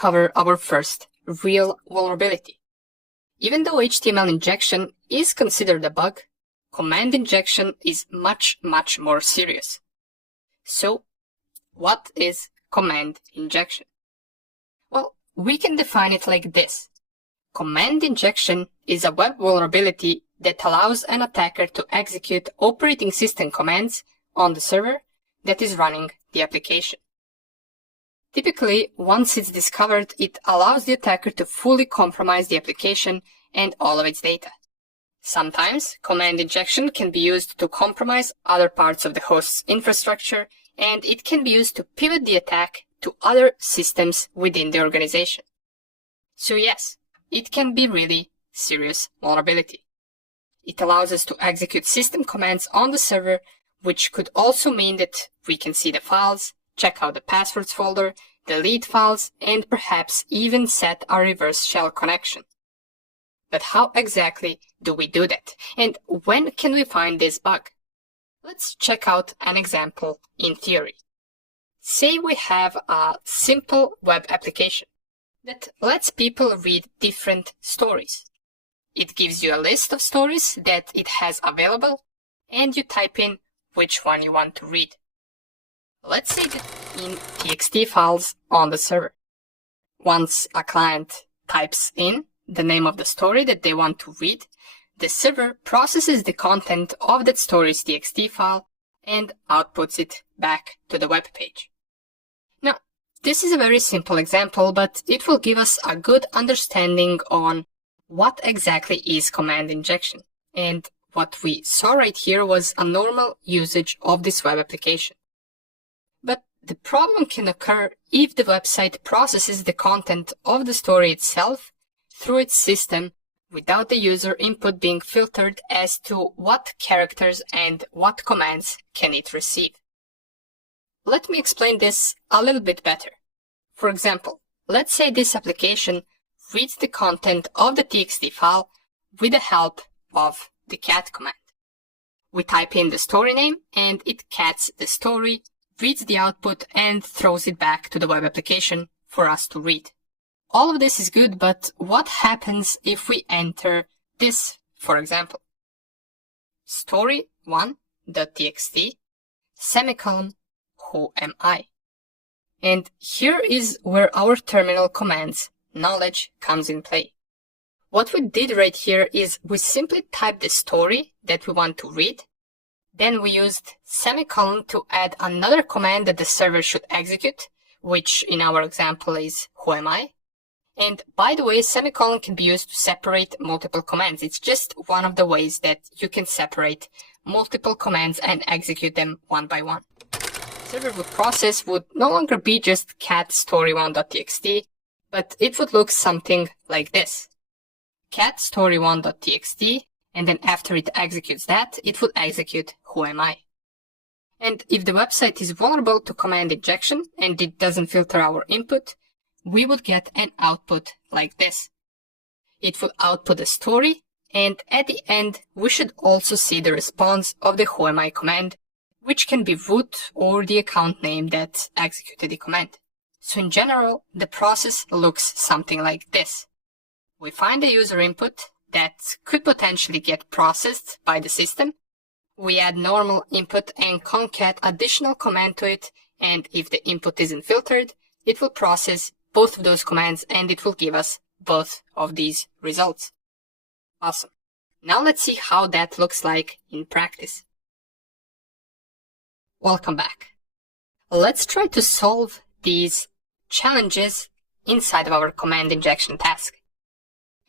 cover our first real vulnerability. Even though HTML injection is considered a bug, command injection is much more serious. So, what is command injection? Well, we can define it like this. Command injection is a web vulnerability that allows an attacker to execute operating system commands on the server that is running the application. Typically, once it's discovered, it allows the attacker to fully compromise the application and all of its data. Sometimes, command injection can be used to compromise other parts of the host's infrastructure, and it can be used to pivot the attack to other systems within the organization. So yes, it can be really serious vulnerability. It allows us to execute system commands on the server, which could also mean that we can see the files, check out the passwords folder, delete files, and perhaps even set a reverse shell connection. But how exactly do we do that? And when can we find this bug? Let's check out an example in theory. Say we have a simple web application that lets people read different stories. It gives you a list of stories that it has available, and you type in which one you want to read. Let's say that in txt files on the server. Once a client types in the name of the story that they want to read, the server processes the content of that story's txt file and outputs it back to the web page. Now, this is a very simple example, but it will give us a good understanding on what exactly is command injection. And what we saw right here was a normal usage of this web application. But the problem can occur if the website processes the content of the story itself through its system without the user input being filtered as to what characters and what commands can it receive. Let me explain this a little bit better. For example, let's say this application reads the content of the txt file with the help of the cat command. We type in the story name and it cats the story, reads the output, and throws it back to the web application for us to read. All of this is good, but what happens if we enter this, for example? story1.txt, semicolon, who am I? And here is where our terminal commands knowledge comes in play. What we did right here is we simply typed the story that we want to read. Then we used semicolon to add another command that the server should execute, which in our example is who am I? And by the way, semicolon can be used to separate multiple commands. It's just one of the ways that you can separate multiple commands and execute them one by one. Server would process would no longer be just cat story1.txt, but it would look something like this. Cat story1.txt, and then after it executes that, it would execute who am I? And if the website is vulnerable to command injection and it doesn't filter our input, we would get an output like this. It would output a story, and at the end, we should also see the response of the who am I command, which can be root or the account name that executed the command. So in general, the process looks something like this. We find a user input that could potentially get processed by the system. We add normal input and concat additional command to it, and if the input isn't filtered, it will process both of those commands and it will give us both of these results. Awesome. Now let's see how that looks like in practice. Welcome back. Let's try to solve these challenges inside of our command injection task.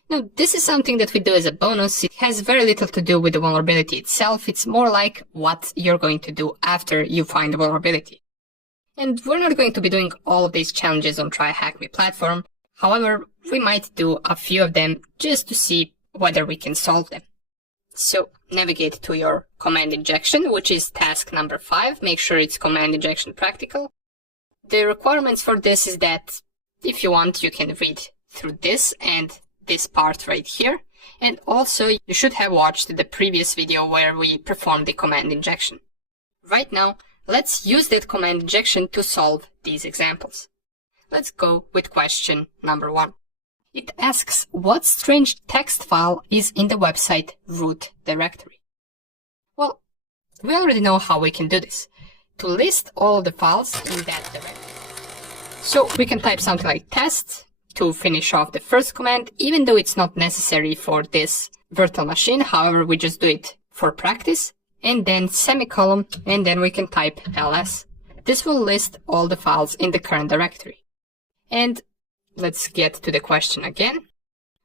Now, this is something that we do as a bonus. It has very little to do with the vulnerability itself. It's more like what you're going to do after you find the vulnerability. And we're not going to be doing all of these challenges on TryHackMe platform. However, we might do a few of them just to see whether we can solve them. So navigate to your command injection, which is task number 5. Make sure it's command injection practical. The requirements for this is that if you want, you can read through this and this part right here. And also you should have watched the previous video where we performed the command injection. Right now, let's use that command injection to solve these examples. Let's go with question number 1. It asks what strange text file is in the website root directory. Well, we already know how we can do this. To list all the files in that directory. So we can type something like test to finish off the first command, even though it's not necessary for this virtual machine. However, we just do it for practice, and then semicolon, and then we can type ls. This will list all the files in the current directory. And let's get to the question again.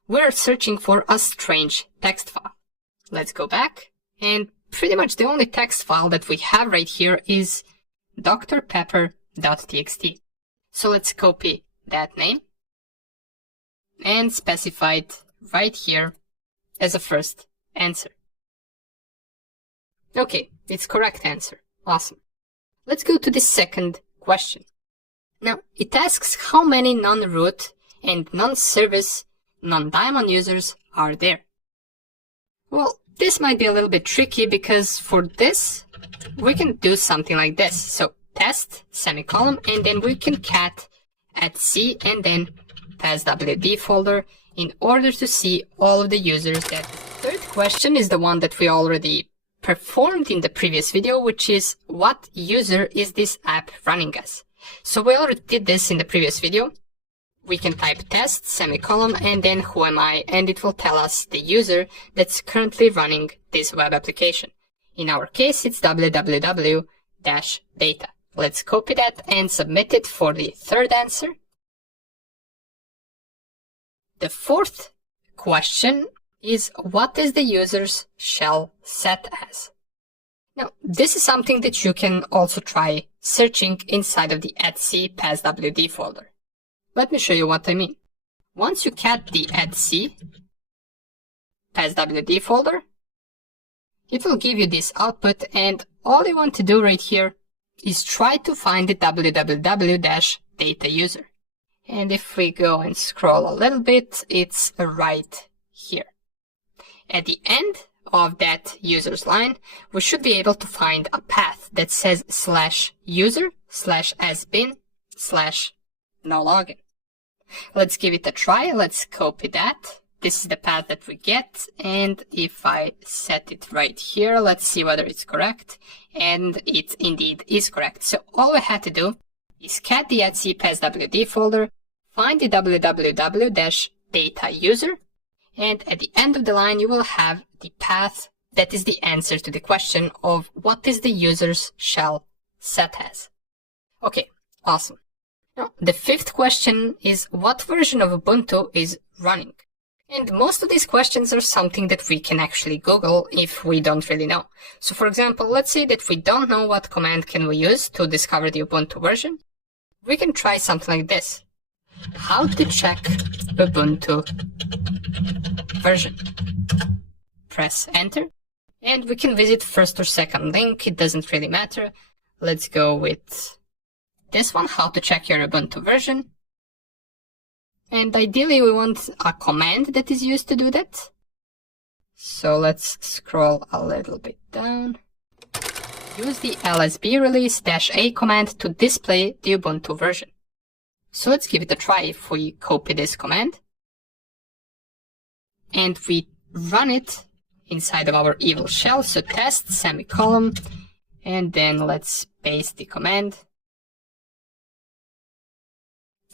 We're searching for a strange text file. Let's go back, and pretty much the only text file that we have right here is drpepper.txt. So let's copy that name and specify it right here as a first answer. Okay, it's correct answer. Awesome. Let's go to the second question. Now, it asks how many non-root and non-service, non-daemon users are there. Well, this might be a little bit tricky because for this, we can do something like this. So test, semicolon, and then we can cat @c and then passwd folder in order to see all of the users. That the third question is the one that we already performed in the previous video, which is what user is this app running as? So we already did this in the previous video. We can type test, semicolon, and then who am I, and it will tell us the user that's currently running this web application. In our case, it's www-data. Let's copy that and submit it for the third answer. The fourth question is what is the user's shell set as? Now, this is something that you can also try searching inside of the @c passwd folder. Let me show you what I mean. Once you cat the @c passwd folder, it will give you this output, and all you want to do right here is try to find the www-data user. And if we go and scroll a little bit, it's right here. At the end of that user's line, we should be able to find a path that says /user/has-been/no-login. Let's give it a try. Let's copy that. This is the path that we get, and if I set it right here, let's see whether it's correct, and it indeed is correct. So all we had to do is cat the @c passwd folder, find the www-data user, and at the end of the line you will have the path that is the answer to the question of what is the user's shell set as. Okay, awesome. Now, the fifth question is what version of Ubuntu is running? And most of these questions are something that we can actually Google if we don't really know. So for example, let's say that we don't know what command can we use to discover the Ubuntu version. We can try something like this. How to check Ubuntu version. Press enter, and we can visit first or second link. It doesn't really matter. Let's go with this one, how to check your Ubuntu version. And ideally we want a command that is used to do that. So let's scroll a little bit down. Use the lsb release-a command to display the Ubuntu version. So let's give it a try. If we copy this command and we run it inside of our evil shell, so test, semicolon, and then let's paste the command.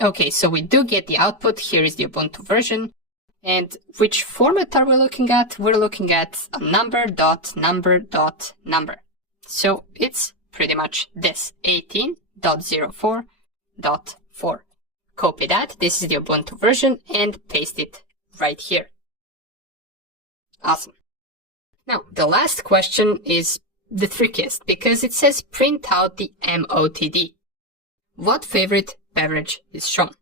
Okay, so we do get the output. Here is the Ubuntu version. And which format are we looking at? We're looking at a number.number.number. So it's pretty much this, 18.04.4. Copy that. This is the Ubuntu version and paste it right here. Awesome. Now, the last question is the trickiest because it says print out the MOTD. What favorite beverage is shown?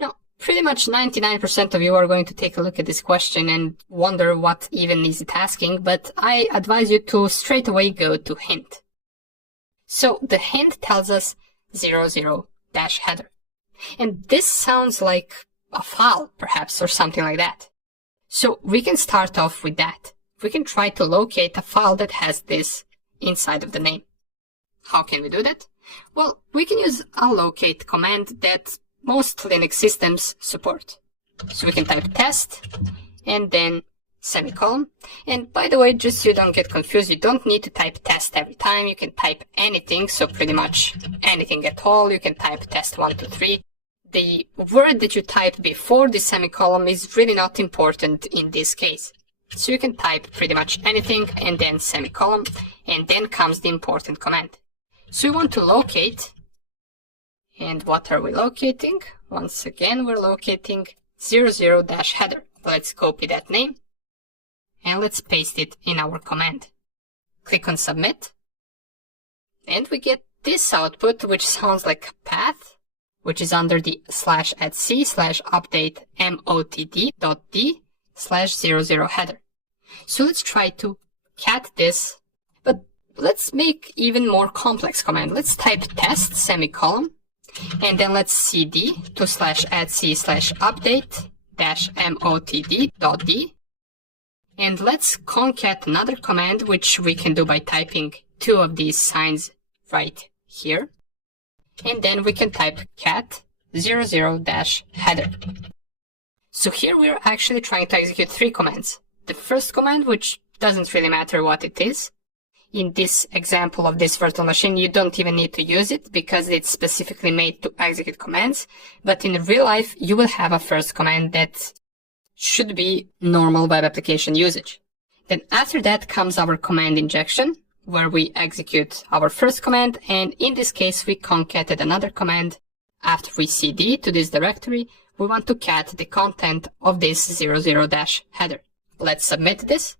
Now, pretty much 99% of you are going to take a look at this question and wonder what even is it asking, but I advise you to straight away go to hint. So the hint tells us 00-header. And this sounds like a file, perhaps, or something like that. So we can start off with that. We can try to locate a file that has this inside of the name. How can we do that? Well, we can use a locate command that most Linux systems support. So we can type test and then semicolon. And by the way, just so you don't get confused, you don't need to type test every time. You can type anything, so pretty much anything at all. You can type test 1, 2, 3. The word that you type before the semicolon is really not important in this case. So you can type pretty much anything and then semicolon, and then comes the important command. So we want to locate, and what are we locating? Once again, we're locating 00-header. Let's copy that name, and let's paste it in our command. Click on submit, and we get this output, which sounds like a path, which is under the /@c/update motd.d/00 header. So let's try to cat this, but let's make even more complex command. Let's type test semicolon, and then let's cd to /@c/update-motd.d, and let's concat another command, which we can do by typing 2 of these signs right here. And then we can type cat 00-header. So here we're actually trying to execute 3 commands. The first command, which doesn't really matter what it is. In this example of this virtual machine, you don't even need to use it because it's specifically made to execute commands. But in real life, you will have a first command that should be normal web application usage. Then after that comes our command injection, where we execute our first command, and in this case we concated another command. After we cd to this directory, we want to cat the content of this 00-header. Let's submit this,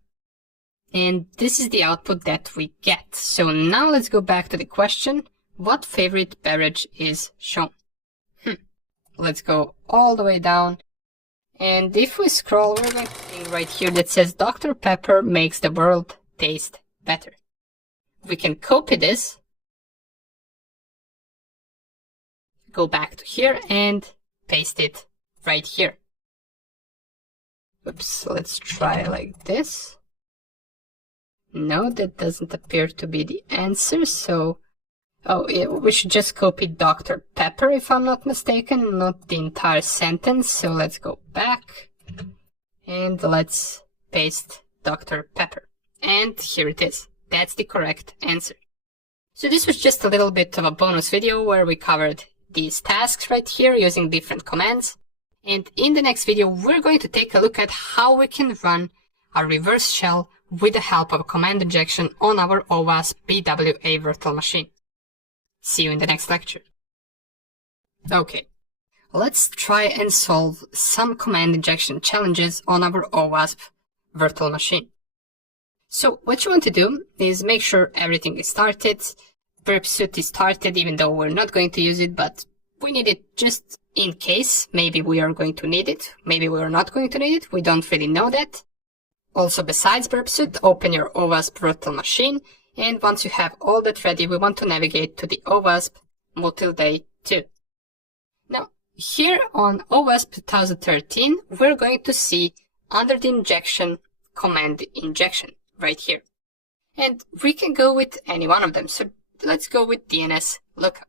and this is the output that we get. So now let's go back to the question, what favorite beverage is shown? Let's go all the way down, and if we scroll, we're going to see right here that says Dr. Pepper makes the world taste better. We can copy this, go back to here and paste it right here. Oops, let's try like this. No, that doesn't appear to be the answer, so... Oh, yeah, we should just copy Dr. Pepper if I'm not mistaken, not the entire sentence. So let's go back and let's paste Dr. Pepper. And here it is. That's the correct answer. So this was just a little bit of a bonus video where we covered these tasks right here using different commands. And in the next video, we're going to take a look at how we can run a reverse shell with the help of a command injection on our OWASP BWA virtual machine. See you in the next lecture. Okay, let's try and solve some command injection challenges on our OWASP virtual machine. So what you want to do is make sure everything is started. Burp suit is started, even though we're not going to use it, but we need it just in case. Maybe we are going to need it, maybe we are not going to need it, we don't really know that. Also, besides burp suit, open your OWASP virtual machine, and once you have all that ready, we want to navigate to the OWASP Multi-Day 2. Now, here on OWASP 2013, we're going to see under the injection, command injection, right here. And we can go with any one of them, so let's go with DNS lookup.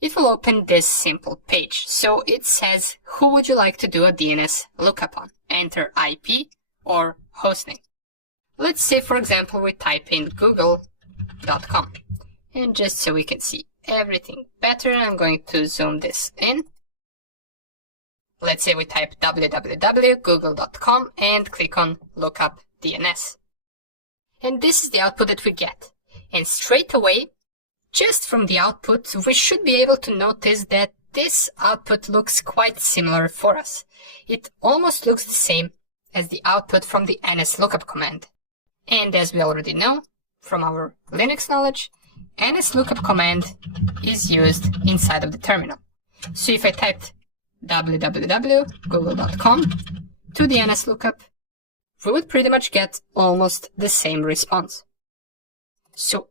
It will open this simple page. So it says, who would you like to do a DNS lookup on? Enter IP or hostname. Let's say, for example, we type in google.com. And just so we can see everything better, I'm going to zoom this in. Let's say we type www.google.com and click on lookup DNS. And this is the output that we get. And straight away, just from the output, we should be able to notice that this output looks quite similar for us. It almost looks the same as the output from the nslookup command. And as we already know from our Linux knowledge, nslookup command is used inside of the terminal. So if I typed www.google.com to the nslookup, we would pretty much get almost the same response. So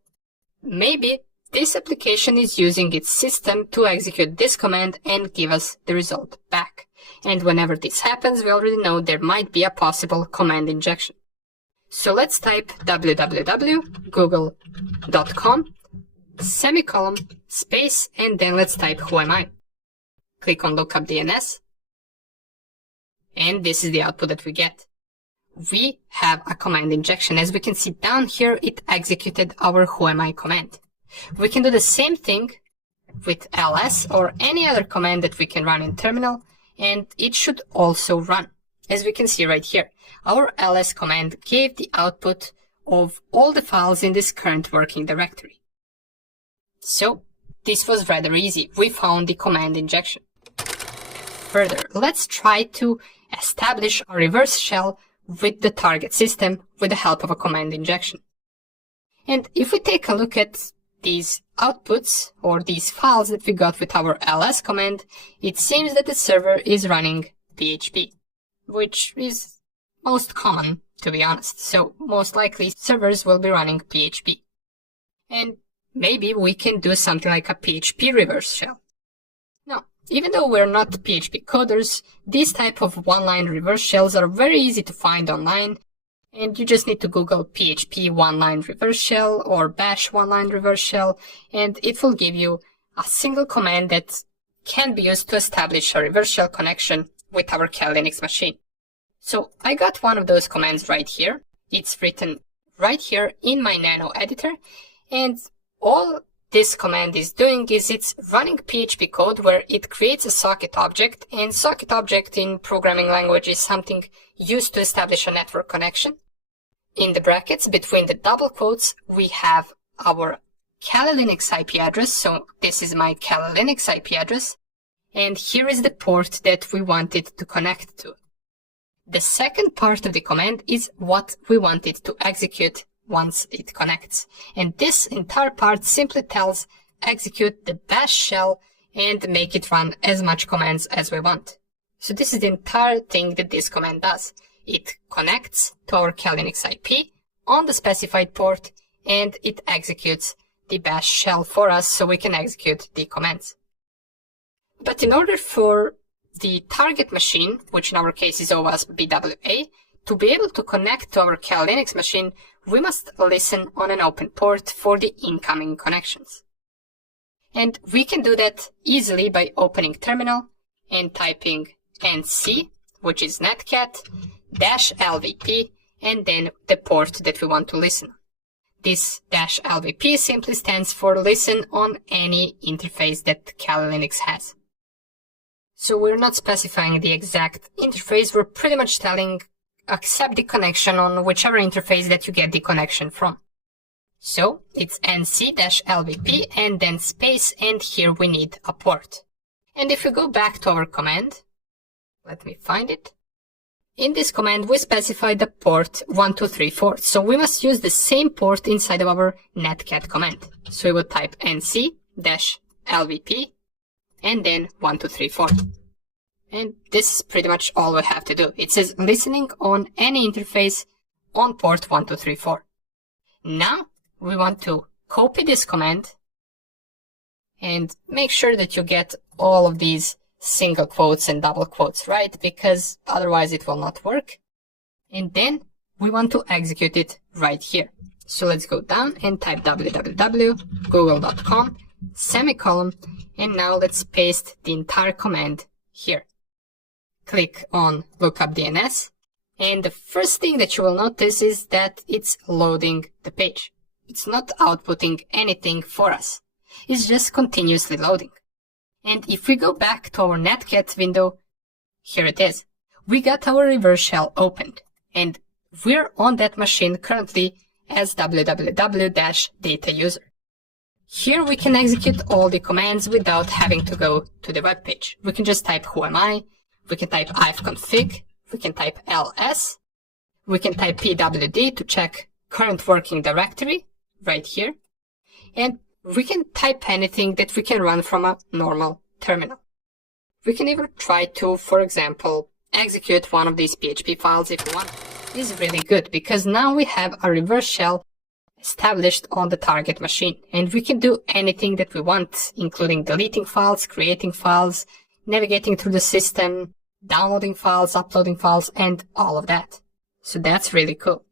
maybe this application is using its system to execute this command and give us the result back. And whenever this happens, we already know there might be a possible command injection. So let's type www.google.com, semicolon, space, and then let's type who am I. click on lookup DNS, and this is the output that we get. We have a command injection. As we can see down here, it executed our whoami command. We can do the same thing with ls or any other command that we can run in terminal, and it should also run. As we can see right here, our ls command gave the output of all the files in this current working directory. So this was rather easy. We found the command injection. Further, let's try to establish a reverse shell with the target system with the help of a command injection. And if we take a look at these outputs or these files that we got with our ls command, it seems that the server is running PHP, which is most common, to be honest. So most likely servers will be running PHP. And maybe we can do something like a PHP reverse shell. Now, even though we're not PHP coders, these type of one-line reverse shells are very easy to find online, and you just need to Google PHP one-line reverse shell or bash one-line reverse shell, and it will give you a single command that can be used to establish a reverse shell connection with our Kali Linux machine. So I got one of those commands right here. It's written right here in my Nano editor, and all this command is doing is it's running PHP code where it creates a socket object, and socket object in programming language is something used to establish a network connection. In the brackets between the double quotes, we have our Kali Linux IP address. So this is my Kali Linux IP address, and here is the port that we wanted to connect to. The second part of the command is what we want it to execute once it connects. And this entire part simply tells execute the bash shell and make it run as much commands as we want. So this is the entire thing that this command does. It connects to our Kali Linux IP on the specified port, and it executes the bash shell for us so we can execute the commands. But in order for the target machine, which in our case is OWASP BWA, to be able to connect to our Kali Linux machine, we must listen on an open port for the incoming connections. And we can do that easily by opening terminal and typing nc, which is netcat, -lvp, and then the port that we want to listen. This -lvp simply stands for listen on any interface that Kali Linux has. So we're not specifying the exact interface, we're pretty much telling accept the connection on whichever interface that you get the connection from. So it's nc-lvp and then space, and here we need a port. And if we go back to our command, let me find it. In this command we specify the port 1234, so we must use the same port inside of our netcat command. So we would type nc-lvp and then 1234. And this is pretty much all we have to do. It says listening on any interface on port 1234. Now we want to copy this command and make sure that you get all of these single quotes and double quotes right, because otherwise it will not work. And then we want to execute it right here. So let's go down and type www.google.com, semicolon, and now let's paste the entire command here. Click on lookup DNS, and the first thing that you will notice is that it's loading the page. It's not outputting anything for us. It's just continuously loading. And if we go back to our netcat window, here it is. We got our reverse shell opened, and we're on that machine currently as www-data user. Here we can execute all the commands without having to go to the web page. We can just type whoami, we can type ifconfig, we can type ls, we can type pwd to check current working directory right here, and we can type anything that we can run from a normal terminal. We can even try to, for example, execute one of these PHP files if we want. This is really good because now we have a reverse shell established on the target machine, and we can do anything that we want, including deleting files, creating files, navigating through the system, downloading files, uploading files, and all of that. So that's really cool.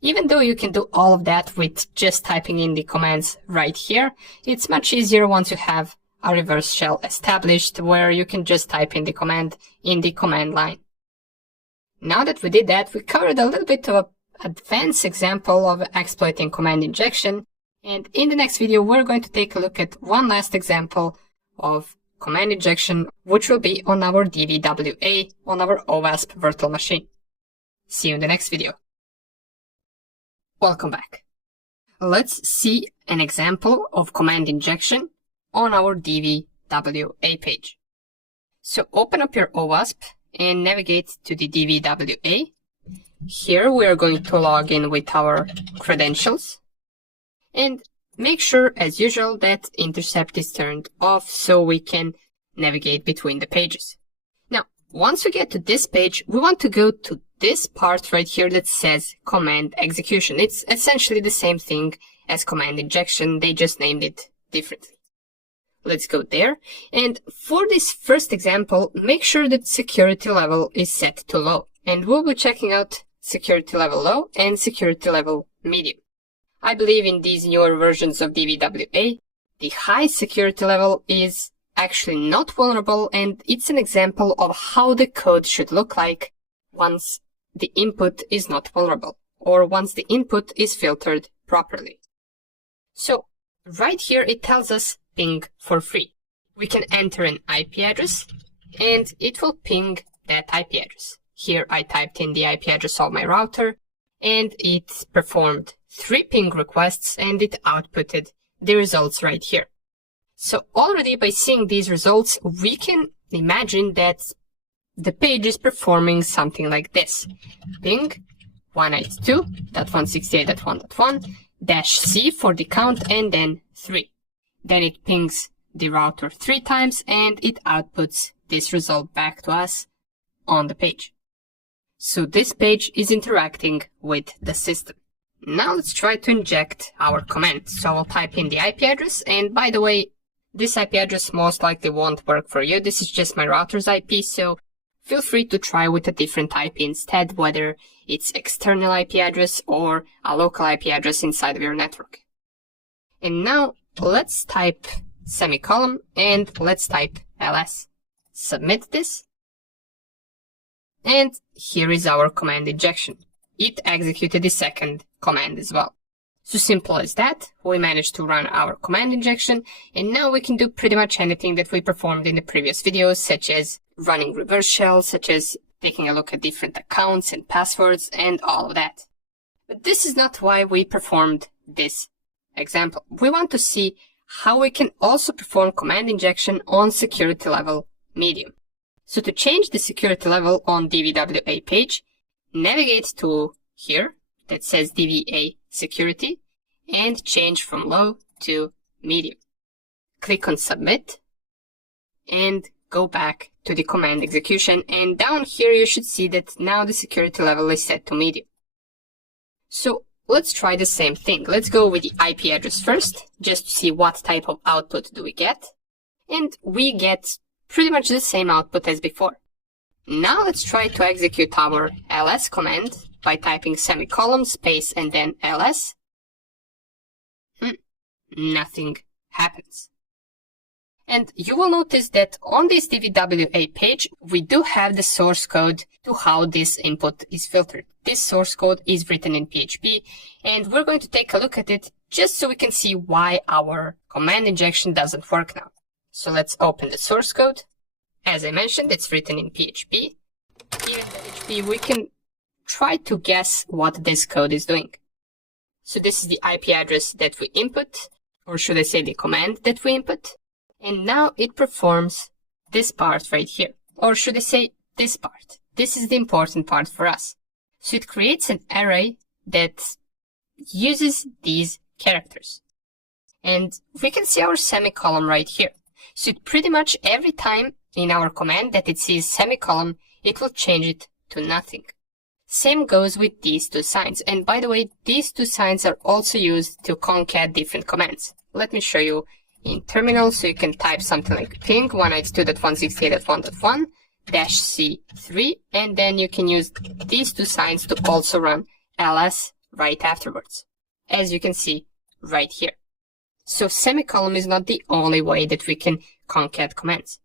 Even though you can do all of that with just typing in the commands right here, it's much easier once you have a reverse shell established where you can just type in the command in the command line. Now that we did that, we covered a little bit of an advanced example of exploiting command injection, and in the next video we're going to take a look at one last example of command injection, which will be on our DVWA on our OWASP virtual machine. See you in the next video. Welcome back. Let's see an example of command injection on our DVWA page. So open up your OWASP and navigate to the DVWA. Here we are going to log in with our credentials and make sure, as usual, that intercept is turned off so we can navigate between the pages. Now, once we get to this page, we want to go to this part right here that says command execution. It's essentially the same thing as command injection, they just named it differently. Let's go there. And for this first example, make sure that security level is set to low. And we'll be checking out security level low and security level medium. I believe in these newer versions of DVWA, the high security level is actually not vulnerable, and it's an example of how the code should look like once the input is not vulnerable, or once the input is filtered properly. So right here it tells us ping for free. We can enter an IP address and it will ping that IP address. Here I typed in the IP address of my router and it performed 3 ping requests and it outputted the results right here. So already by seeing these results, we can imagine that the page is performing something like this. Ping 192.168.1.1-C for the count and then 3. Then it pings the router 3 times and it outputs this result back to us on the page. So this page is interacting with the system. Now let's try to inject our command. So I'll type in the IP address, and by the way, this IP address most likely won't work for you. This is just my router's IP, so feel free to try with a different IP instead, whether it's external IP address or a local IP address inside of your network. And now let's type semicolon and let's type ls. Submit this. And here is our command injection. It executed the second command as well. So simple as that, we managed to run our command injection, and now we can do pretty much anything that we performed in the previous videos, such as running reverse shells, such as taking a look at different accounts and passwords and all of that. But this is not why we performed this example. We want to see how we can also perform command injection on security level medium. So to change the security level on DVWA page, navigate to here that says DVA security and change from low to medium. Click on submit and go back to the command execution, and down here you should see that now the security level is set to medium. So let's try the same thing. Let's go with the IP address first, just to see what type of output do we get. And we get pretty much the same output as before. Now let's try to execute our ls command by typing semicolon, space, and then ls. Nothing happens. And you will notice that on this DVWA page, we do have the source code to how this input is filtered. This source code is written in PHP, and we're going to take a look at it just so we can see why our command injection doesn't work now. So let's open the source code. As I mentioned, it's written in PHP. Here in PHP, we can try to guess what this code is doing. So this is the IP address that we input, or should I say the command that we input. And now it performs this part right here, or should I say this part. This is the important part for us. So it creates an array that uses these characters. And we can see our semicolon right here. So it pretty much every time in our command that it sees semicolon, it will change it to nothing. Same goes with these 2 signs. And by the way, these 2 signs are also used to concat different commands. Let me show you in terminal, so you can type something like ping 192.168.1.1-C3, and then you can use these 2 signs to also run ls right afterwards, as you can see right here. So semicolon is not the only way that we can concat commands.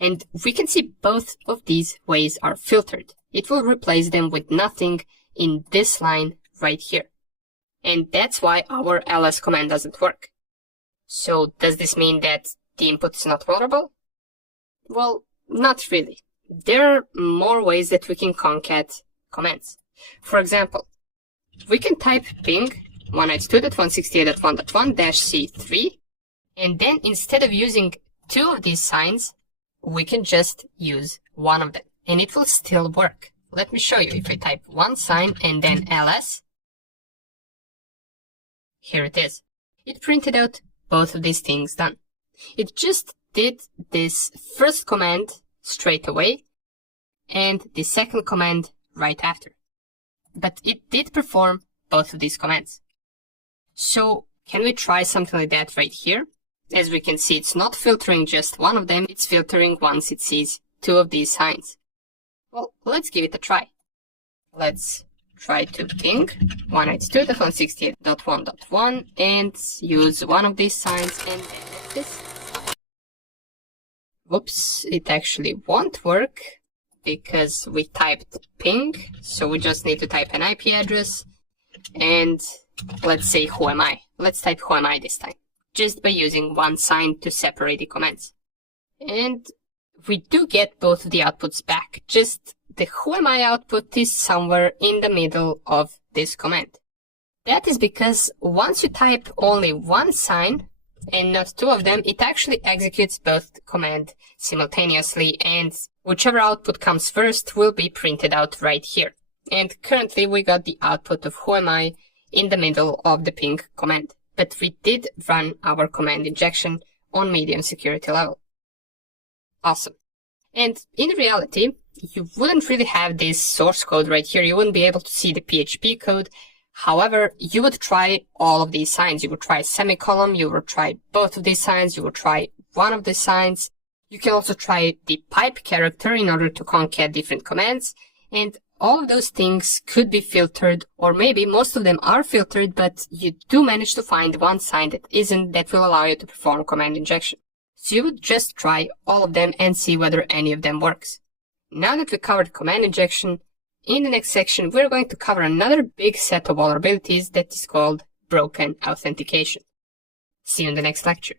And we can see both of these ways are filtered. It will replace them with nothing in this line right here. And that's why our ls command doesn't work. So does this mean that the input is not vulnerable? Well, not really. There are more ways that we can concat commands. For example, we can type ping 192.168.1.1-c3, and then instead of using two of these signs, we can just use one of them, and it will still work. Let me show you. If I type one sign and then ls, here it is. It printed out both of these things done. It just did this first command straight away and the second command right after. But it did perform both of these commands. So can we try something like that right here? As we can see, it's not filtering just one of them, it's filtering once it sees two of these signs. Well, let's give it a try. Let's try to ping 192.168.1.1 and use one of these signs and then this. Whoops, it actually won't work because we typed ping, so we just need to type an IP address and let's say who am I. Let's type who am I this time, just by using one sign to separate the commands. And we do get both of the outputs back, just the who am I output is somewhere in the middle of this command. That is because once you type only one sign and not two of them, it actually executes both the command simultaneously, and whichever output comes first will be printed out right here. And currently we got the output of who am I in the middle of the ping command. But we did run our command injection on medium security level. Awesome. And in reality, you wouldn't really have this source code right here. You wouldn't be able to see the PHP code. However, you would try all of these signs. You would try semicolon, you would try both of these signs, you would try one of the signs. You can also try the pipe character in order to concat different commands. And all of those things could be filtered, or maybe most of them are filtered, but you do manage to find one sign that isn't, that will allow you to perform command injection. So you would just try all of them and see whether any of them works. Now that we covered command injection, in the next section we're going to cover another big set of vulnerabilities that is called broken authentication. See you in the next lecture.